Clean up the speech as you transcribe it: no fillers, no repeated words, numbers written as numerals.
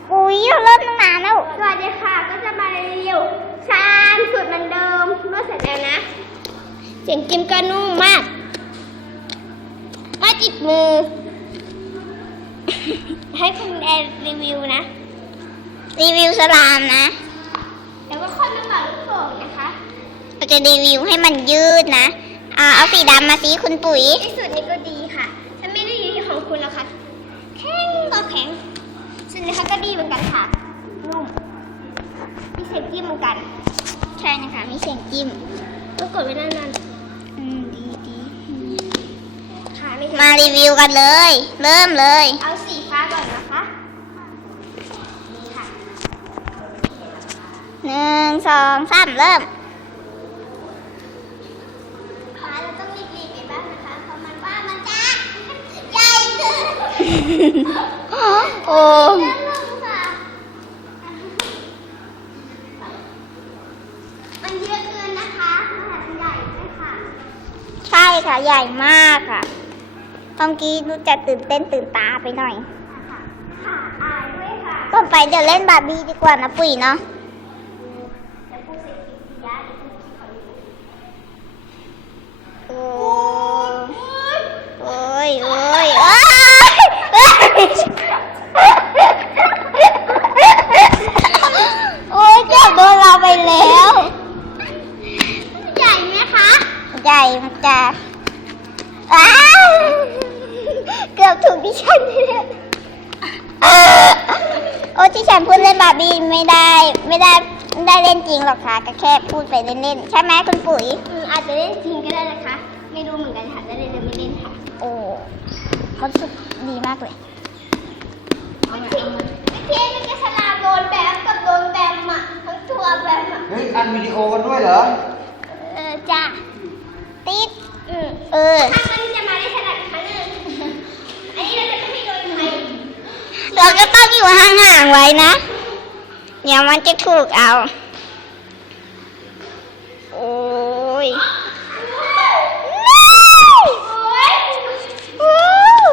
ปุ๋ยเราเริ่มตั้งนานแล้วสวัสดีค่ะก็จะมารีวิวชามสูตรเหมือนเดิมเมื่อเสร็จแล้วนะเสียงจิ้มก็นุ่มมากมาจิบมือ ให้คุณแอนรีวิวนะรีวิวสลามนะแล้วก็ค่อยมาเป่าลูกโป่งนะคะเราจะรีวิวให้มันยืดนะเอาสีดำมาสิคุณปุ๋ยไอสูตรนี้ก็ดีค่ะฉันไม่ได้ดีของคุณแล้วค่ะแข็งก็แข็งสูตรนี้ค่ะก็ดีเหมือนกันค่ะนุ่มมีเสียงจิ้มเหมือนกันใช่นะคะมีเสียงจิ้มต้องกดไว้นานดีค่ะมารีวิวกันเลยเริ่มเลยเอาสีฟ้าก่อนนะคะนี่ค่ะ 1 2 3เริ่มเราต้องรีบๆไปบ้างนะคะเพราะมันว่ามันจะใหญ่เกินโอ้มันเยอะเกินนะคะมันใหญ่ด้วยค่ะใช่ค่ะใหญ่มากค่ะเมื่อกี้ดูจะตื่นเต้นตื่นตาไปหน่อยค่ะอายด้วยค่ะต่อไปเดี๋ยวเล่นบาร์บี้ดีกว่านะปุ๋ยเนาะโอ้ยเกือบโดนเราไปแล้วใหญ่ไหมคะใหญ่มันจะเกือบถูกดิฉันเลยโอ้ที่ฉันพูดเล่นบาร์บี้ไม่ได้เล่นจริงหรอกค่ะก็แค่พูดไปเล่นๆใช่ไหมคุณปุ๋ยอาจจะเล่นจริงก็ได้นะคะไม่รู้เหมือนกันค่ะจะเล่นหรือไม่เล่นค่ะโอ้มันสุดดีมากเลยไม่เที่มันจะสลาโดนแบมกับโดนแบมอ่ะทั้งตัวแบมอ่ะเฮ้ยอันวิดีโอกันด้วยเหรอจ้าติดถ้ามันจะมาได้ขนาดครั้งนึงอันนี้เราจะไม่โดนใครเราก็ต้องอยู่ห่างๆไว้นะเดี๋ยวมันจะถูกเอา